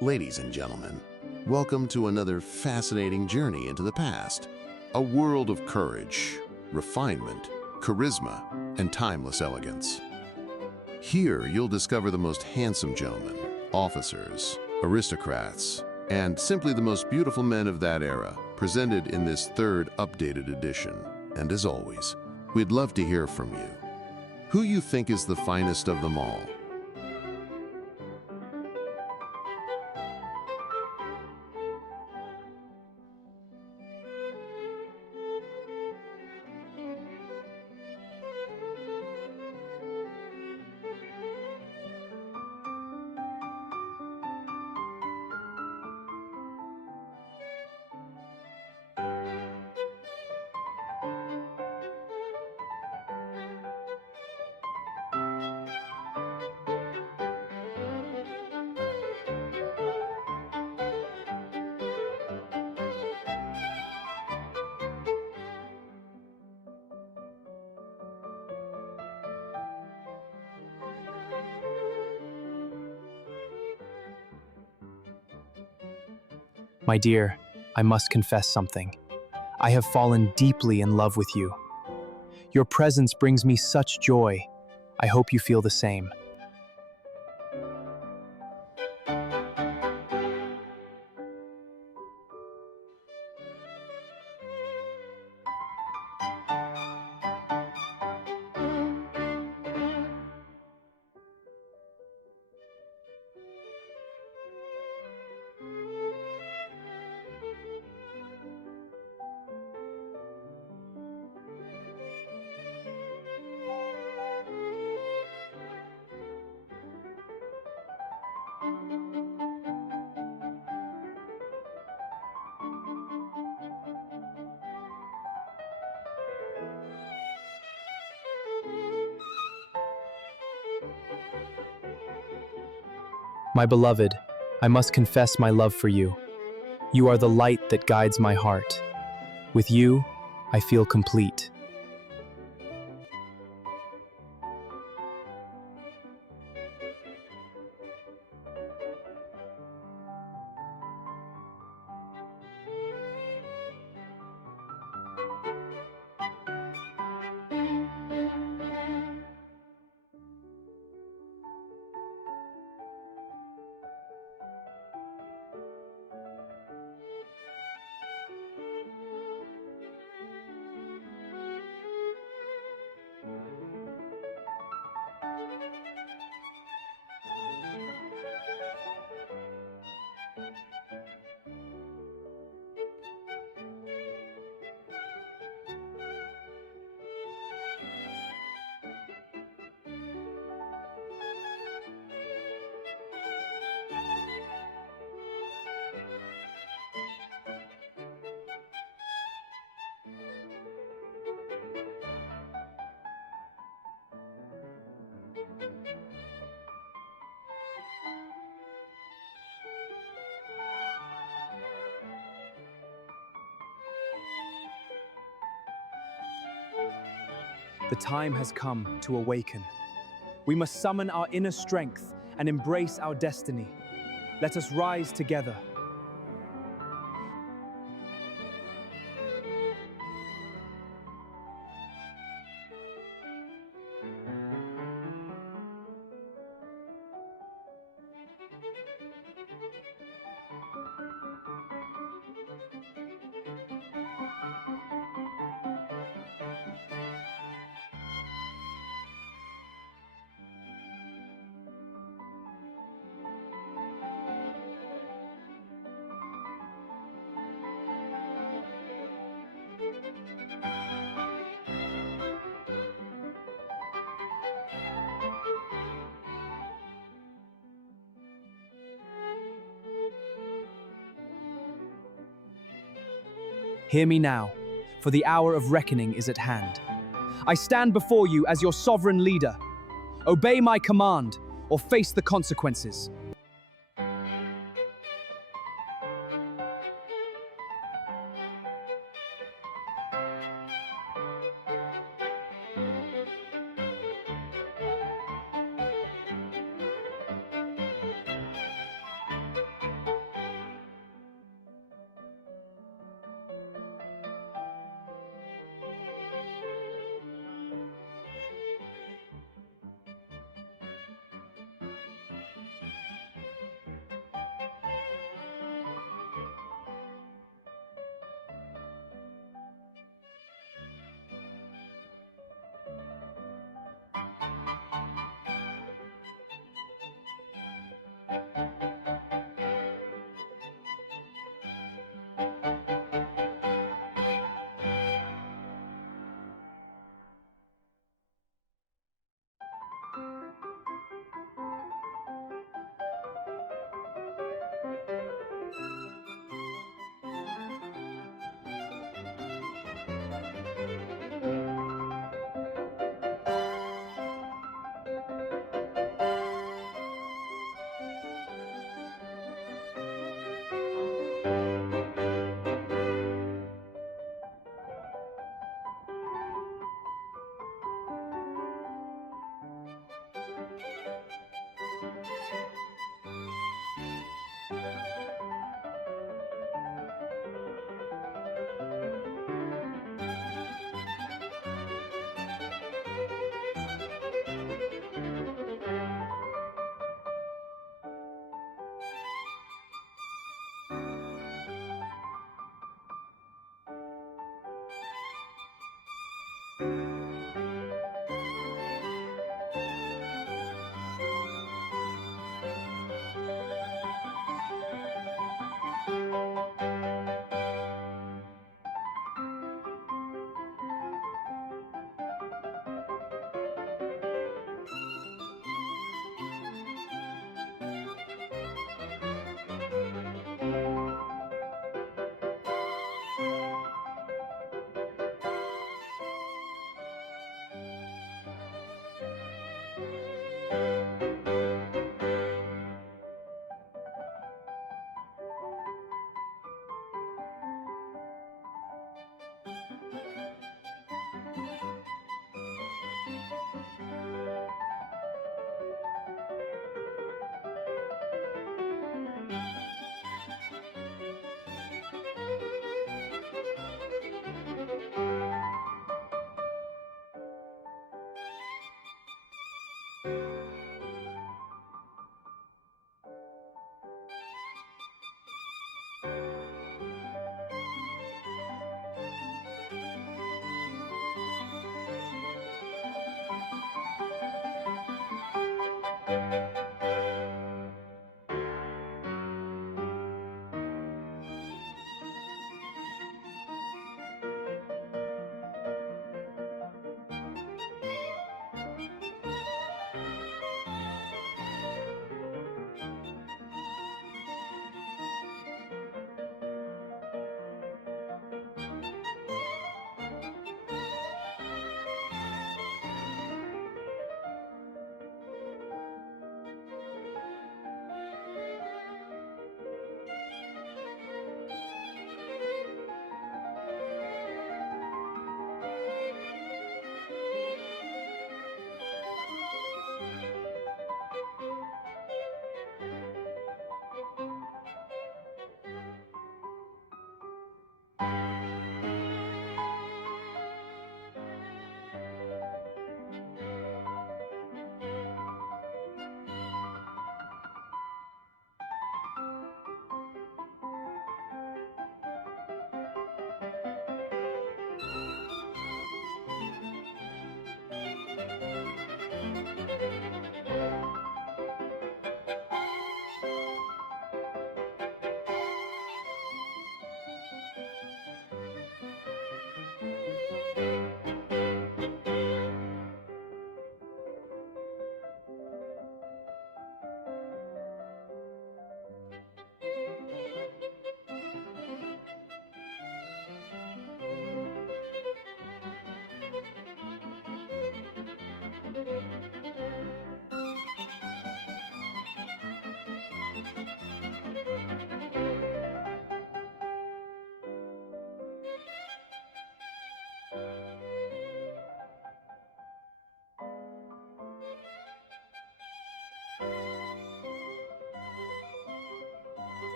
Ladies and gentlemen, welcome to another fascinating journey into the past. A world of courage, refinement, charisma, and timeless elegance. Here you'll discover the most handsome gentlemen, officers, aristocrats, and simply the most beautiful men of that era, presented in this third updated edition. And as always, we'd love to hear from you. Who you think is the finest of them all? My dear, I must confess something. I have fallen deeply in love with you. Your presence brings me such joy. I hope you feel the same. My beloved, I must confess my love for you. You are the light that guides my heart. With you, I feel complete. The time has come to awaken. We must summon our inner strength and embrace our destiny. Let us rise together. Hear me now, for the hour of reckoning is at hand. I stand before you as your sovereign leader. Obey my command, or face the consequences.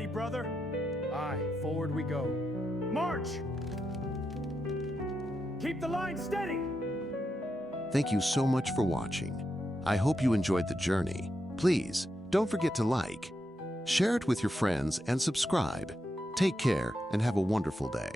Ready, brother? Aye, forward we go. March! Keep the line steady! Thank you so much for watching. I hope you enjoyed the journey. Please, don't forget to like, share it with your friends, and subscribe. Take care and have a wonderful day.